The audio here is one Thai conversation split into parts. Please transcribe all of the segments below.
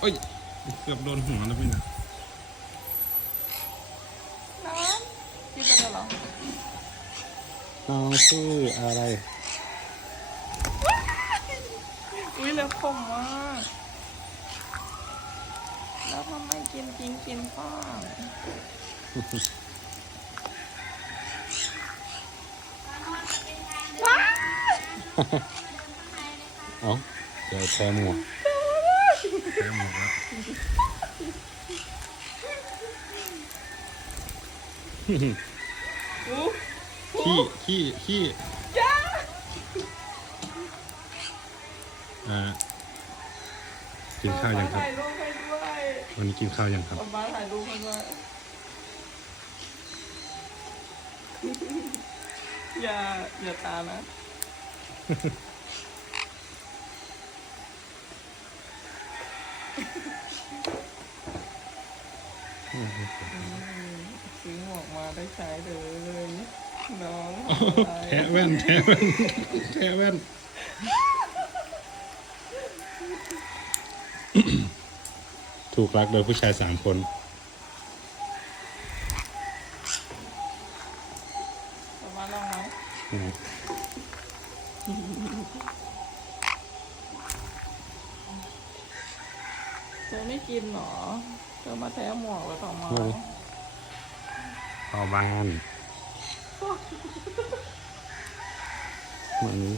เอ้ย เกือบโดนหัวแล้วพี่นะน้องกินไปแล้วเหรอน้องชื่ออะไร อุ้ยแล้วคมมากแล้วทำไมกินกินกินป้างว้าย เอ้าเดี๋ยวแชร์หมวกแชร์หมวกแล้วอู้ขี้ขี้ขี้จ้าอ่ากินข้าวยังครับ ถ่ายรูปให้ด้วยวันนี้กินข้าวยังครับ ป๊าป๊าถ่ายรูปให้ด้วยอย่าอย่าตานะ ซื้อหมวกมาได้ใช้เลยน้องอะไรแทะแว่นแทะแว่นแทะแว่นถูกรักโดยผู้ชายสามคนป๊าป๊าลองไหมนะเธอไม่กินเหรอ เธอมาแท้หมวกแล้วต่อมาเข้าบ้านวันนี้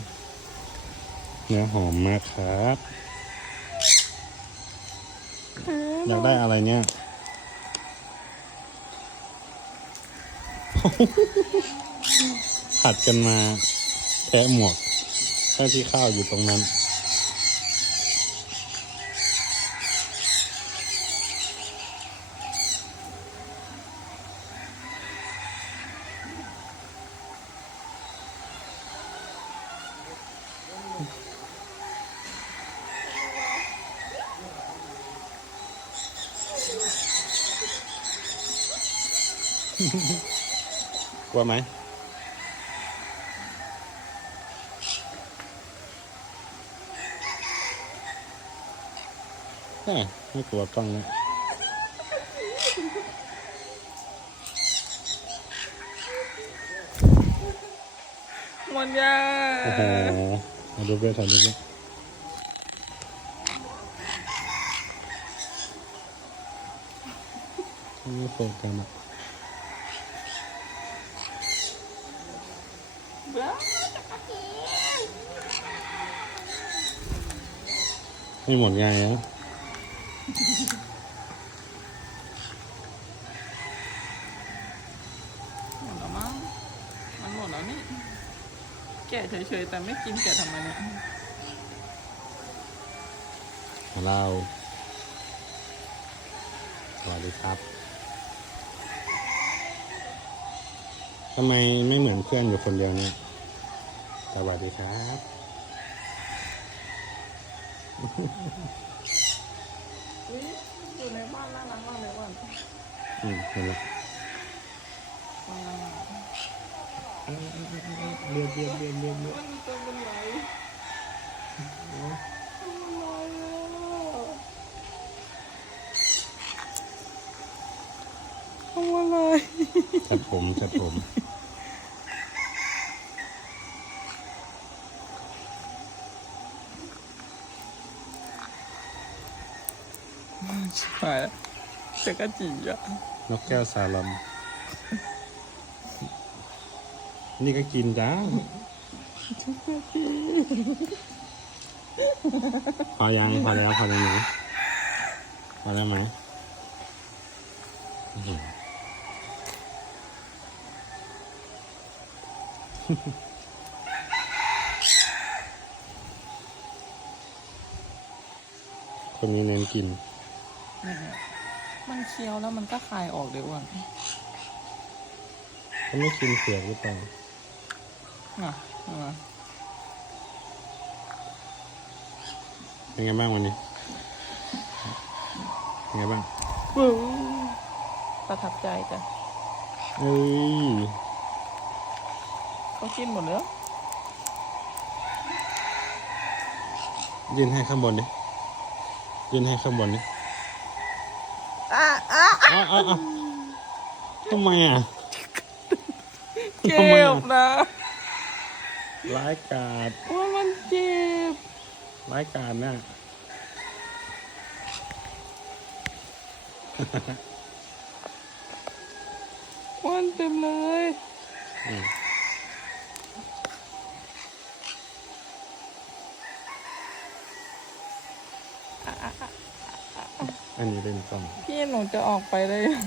เนื้อหอมมากครับอยากได้อะไรเนี่ยผัดกันมาแทะหมวกแค่ที่ข้าวอยู่ตรงนั้น กลัวไหมเอ้ยไม่กลัวกล้องแล้วหมดยาโอ้โหมาดูด้วยถ่ายดูด้วยไม่โฟกัสอะ เบ้อ ไม่หมดไงอะหมดแล้วมั้งมันหมดแล้วนี่ แกะเฉยๆ แต่ไม่กินแกะทำไมเนี่ยของเราสวัสดีครับทำไมไม่เหมือนเพื่อนอยู่คนเดียวเนี่ย สวัสดีครับ อุ้ยอยู่ในบ้านน่ารักมากเลยว่ะอืมเห็นแล้วว้าวเรียบเรียบเรียบเรียบเรียบมันจะเป็นไรทำอะไรอะทำอะไรจัดผมจัดผม ชิบหายแล้วเจ๊กะจีอะนกแก้วสาลอม นี่ก็กินจ้าพอยังพอแล้วพอแล้วไหมพอแล้วไหมคนนี้เน้นกิน มันเคี้ยวแล้วมันก็คายออกเดี๋ยวอ้วนเขาไม่กินเผือกหรือเปล่าอะเอามาเป็นไงบ้างวันนี้ เป็นไงบ้างปึ้งประทับใจจ้ะเอ้ยเขากินหมดแล้วยื่นให้ข้างบนดิยื่นให้ข้างบนดิ อะอะอ้าวอ้าวอ้าวทำไมอะเจ็ทำไมบอะนะร้ายกาจว่ามันเจ็บ ร้ายกาจน่ะอ้วนเต็มเลย อันนี้เป็นกล่องพี่หนูจะออกไปได้ยัง